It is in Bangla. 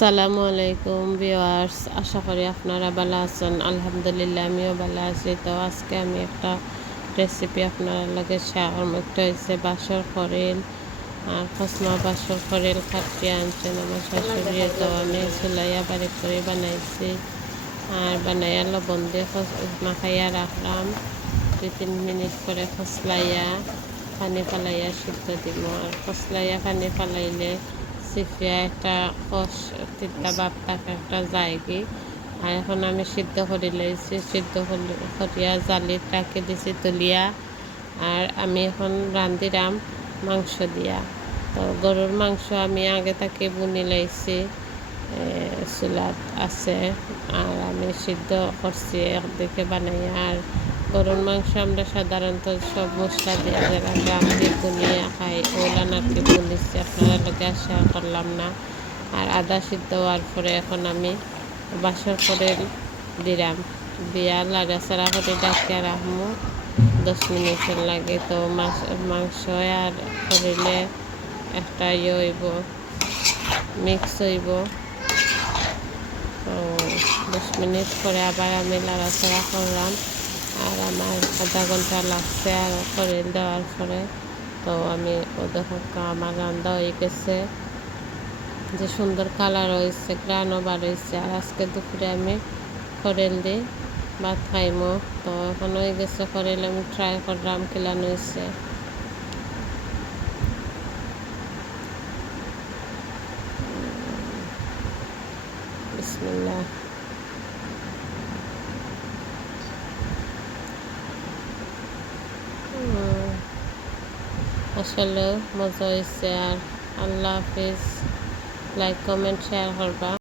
আসসালামু আলাইকুম ভিওয়ার্স আশা করি আপনারা ভালো আছেন। আলহামদুলিল্লাহ, আমিও ভালো আছি। তো আজকে আমি একটা রেসিপি আপনারা লাগে একটা হচ্ছে বাসর করেল আর খসমা বাসর করেল কাটিয়ে আনছেন আমার শাশুড়ি। তো আমি চুলাইয়া বাড়ি করে বানাইছি, আর বানাইয়া লবণ দিয়ে মাখাইয়া রাখলাম। দুই তিন মিনিট করে খসলাইয়া, পানি ফালাইয়া সিদ্ধ দিব। আর খসলাইয়া পানি ফালাইলে সিফিয়া একটা কষ তিনটা বাপ থাকে একটা জায়গি। আর এখন আমি সিদ্ধ করে লইছি সিদ্ধ করিয়া জালিত রাখি দিছি তুলিয়া। আর আমি এখন রান্ধিরাম মাংস দিয়া। তো গরুর মাংস আমি আগে থেকে বুনি লাইছি চুলাত আছে। আর আমি সিদ্ধ করছি একদিকে বানাইয়া। আর গরুর মাংস আমরা সাধারণত সব মশলা দিয়ে যারা গ্রাম দিয়ে বুনিয়ে খাই। ওগুলান আর কি বুনিছি আপনারা লোকে শেয়ার করলাম না। আর আদা সিদ্ধ হওয়ার পরে এখন আমি বাসর করে দিলাম। দিয়া লাড়াচাড়া করে ডাকিয়া রাখব দশ মিনিটের লাগে তো মাংস আর করিলে একটা ইয়ে হইব মিক্স হইব। তো দশ মিনিট পরে আবার আমি লাড়াচাড়া করলাম। আর আমার আধা ঘণ্টা লাগছে আর করে দেওয়ার পরে তো আমি ও দেখো আমার রান্না হয়ে গেছে। যে সুন্দর কালার হয়েছে গ্রানও বার হয়েছে। আর আজকে দুপুরে আমি করেল দিই ভাত খাইমো। তো এখন হয়ে গেছে করেল আমি ট্রাই করলাম কিলানো হয়েছে। আসলে মজা হয়েছে আর আল্লাহ হাফিজ লাইক কমেন্ট শেয়ার করবা।